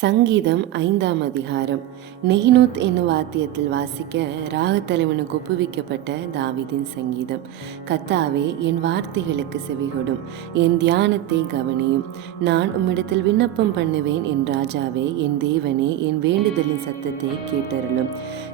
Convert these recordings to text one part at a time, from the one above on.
சங்கீதம் ஐந்தாம் அதிகாரம். நெஹினோத் என்னும் வாத்தியத்தில் வாசிக்க ராகத்தலைவனுக்கு ஒப்புவிக்கப்பட்ட தாவிதின் சங்கீதம். கத்தாவே என் வார்த்தைகளுக்கு செவிகொடும். என் தியானத்தை கவனியும். நான் உம்மிடத்தில் விண்ணப்பம் பண்ணுவேன் என் ராஜாவே. என் தேவனே என் வேண்டுதலின் சத்தத்தை கேட்டருளும்.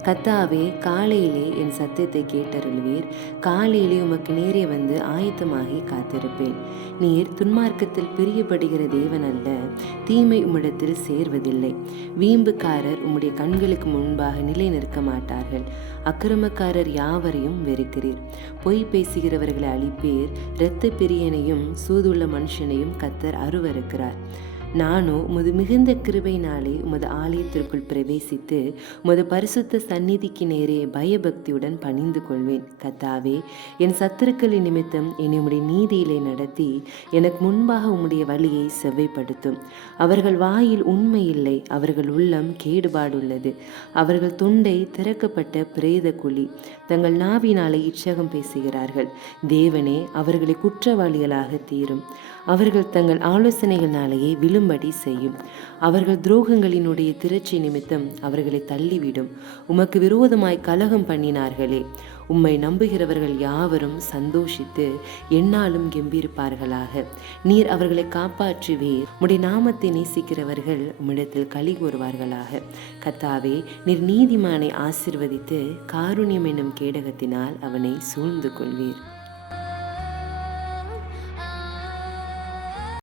கத்தாவே காலையிலே என் சத்தத்தை கேட்டருள்வீர். காலையிலே உமக்கு நேரே வந்து ஆயத்தமாகி காத்திருப்பேன். நீர் துன்மார்க்கத்தில் பிரியப்படுகிற தேவன் அல்ல. தீமை உம்மிடத்தில் சேர்வதில்லை. வீம்புக்காரர் உம்முடைய கண்களுக்கு முன்பாக நிலை நிற்க மாட்டார்கள். அக்கிரமக்காரர் யாவரையும் வெறுக்கிறீர். பொய் பேசுகிறவர்களை அழிப்பீர். இரத்த பிரியனையும் சூதுள்ள மனுஷனையும் கத்தர் அருவருக்கிறார். நானோ உமது மிகுந்த கிருபையினாலே உமது ஆலயத்திற்குள் பிரவேசித்து உமது பரிசுத்த சந்நிதிக்கு நேரே பயபக்தியுடன் பணிந்து கொள்வேன். கத்தாவே என் சத்துருக்களின் நிமித்தம் என்னை உம்முடைய நீதியிலே நடத்தி எனக்கு முன்பாக உம்முடைய வழியை செவ்வைப்படுத்தும். அவர்கள் வாயில் உண்மை இல்லை அவர்கள் உள்ளம் கேடுபாடுள்ளது. அவர்கள் தொண்டை திறக்கப்பட்ட பிரேத குழி தங்கள் நாவினாலே இச்சகம் பேசுகிறார்கள். தேவனே அவர்களை குற்றவாளிகளாக தீரும். அவர்கள் தங்கள் ஆலோசனைகளினாலேயே விழும்படி செய்யும். அவர்கள் துரோகங்களினுடைய திரட்சி நிமித்தம் அவர்களை தள்ளிவிடும். உமக்கு விரோதமாய் கலகம் பண்ணினார்களே. உம்மை நம்புகிறவர்கள் யாவரும் சந்தோஷித்து எந்நாளும் கெம்பிருப்பார்களாக நீர் அவர்களை காப்பாற்றுவீர். உம்முடைய நாமத்தை நேசிக்கிறவர்கள் உம்மிடத்தில் களி கூறுவார்களாக. கத்தாவே நீர் நீதிமானை ஆசிர்வதித்து காருண்யம் என்னும் கேடகத்தினால் அவனை சூழ்ந்து கொள்வீர்.